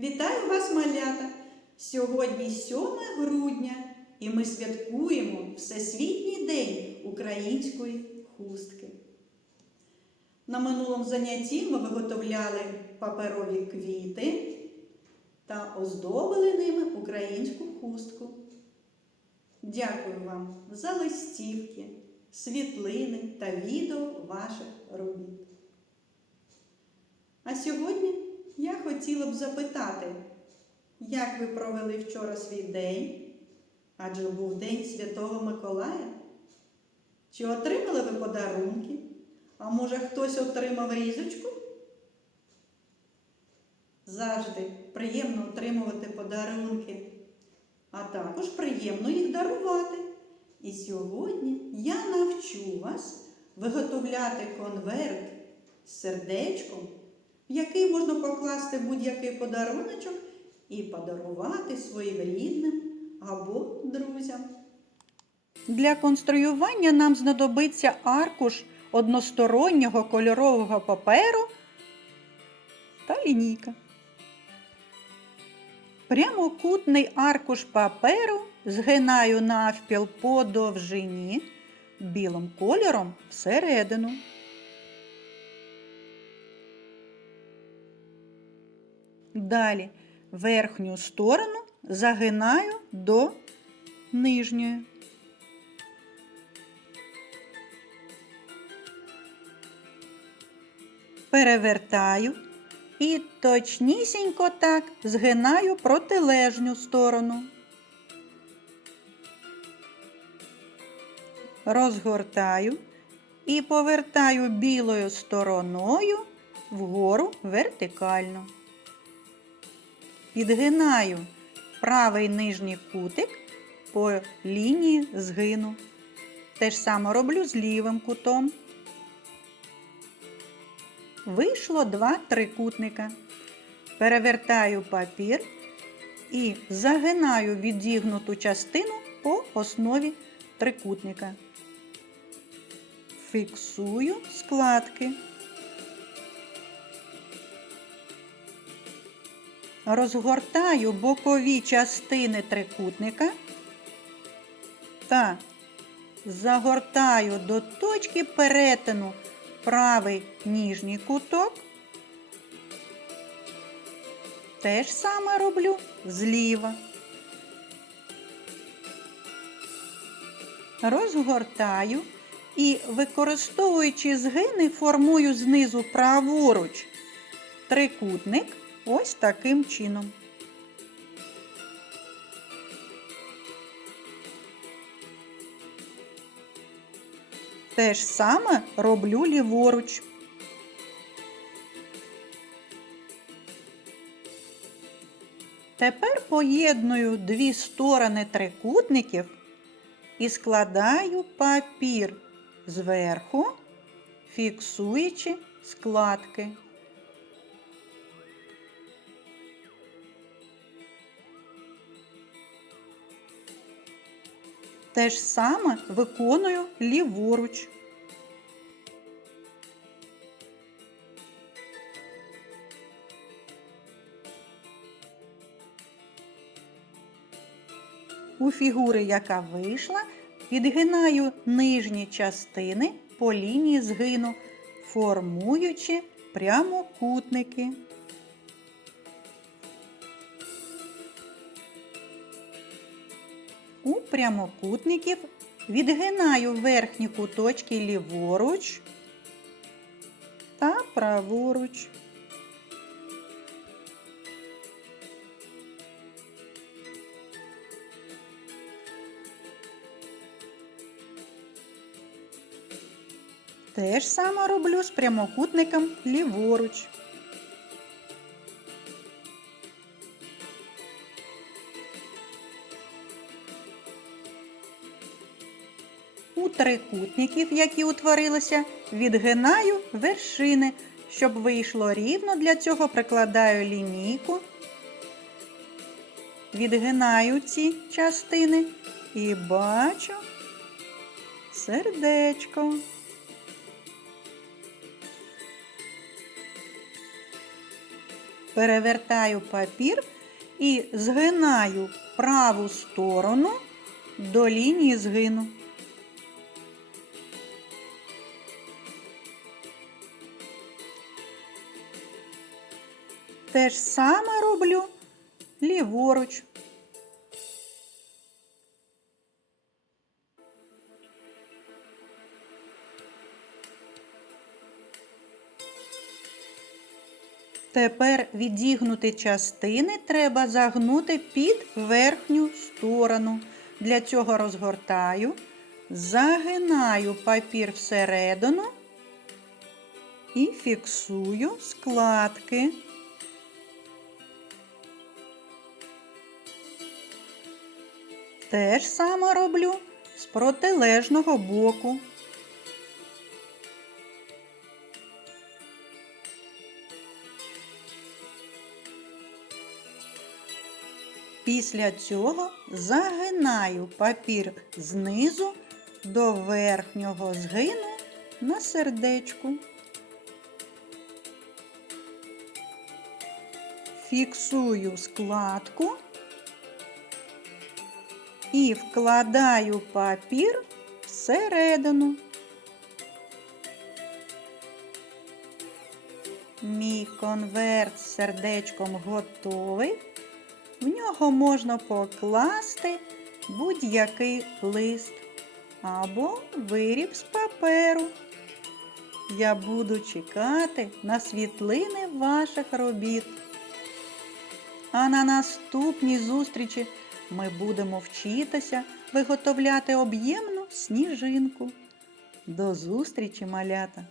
Вітаю вас, малята! Сьогодні 7 грудня і ми святкуємо Всесвітній день української хустки. На минулому занятті ми виготовляли паперові квіти та оздобили ними українську хустку. Дякую вам за листівки, світлини та відео ваших робіт. А сьогодні я хотіла б запитати, як ви провели вчора свій день? Адже був День Святого Миколая. Чи отримали ви подарунки? А може хтось отримав різочку? Завжди приємно отримувати подарунки, а також приємно їх дарувати. І сьогодні я навчу вас виготовляти конверт з сердечком, в який можна покласти будь-який подаруночок і подарувати своїм рідним або друзям. Для конструювання нам знадобиться аркуш одностороннього кольорового паперу та лінійка. Прямокутний аркуш паперу згинаю навпіл по довжині білим кольором всередину. Далі верхню сторону загинаю до нижньої. Перевертаю і точнісінько так згинаю протилежню сторону. Розгортаю і повертаю білою стороною вгору вертикально. Підгинаю правий нижній кутик по лінії згину. Те ж саме роблю з лівим кутом. Вийшло два трикутника. Перевертаю папір і загинаю відігнуту частину по основі трикутника. Фіксую складки. Розгортаю бокові частини трикутника та загортаю до точки перетину правий ніжній куток. Те ж саме роблю зліва. Розгортаю і, використовуючи згини, формую знизу праворуч трикутник ось таким чином. Те ж саме роблю ліворуч. Тепер поєдную дві сторони трикутників і складаю папір зверху, фіксуючи складки. Те ж саме виконую ліворуч. У фігури, яка вийшла, підгинаю нижні частини по лінії згину, формуючи прямокутники. У прямокутників відгинаю верхні куточки ліворуч та праворуч. Те ж саме роблю з прямокутником ліворуч. У трикутників, які утворилися, відгинаю вершини. Щоб вийшло рівно, для цього прикладаю лінійку, відгинаю ці частини і бачу сердечко. перевертаю папір і згинаю праву сторону до лінії згину. Те ж саме роблю ліворуч. Тепер відігнути частини треба загнути під верхню сторону. Для цього розгортаю, загинаю папір всередину і фіксую складки. Те ж саме роблю з протилежного боку. Після цього загинаю папір знизу до верхнього згину на сердечку. Фіксую складку і вкладаю папір всередину. Мій конверт з сердечком готовий. В нього можна покласти будь-який лист або виріб з паперу. Я буду чекати на світлини ваших робіт. А на наступній зустрічі ми будемо вчитися виготовляти об'ємну сніжинку. До зустрічі, малята!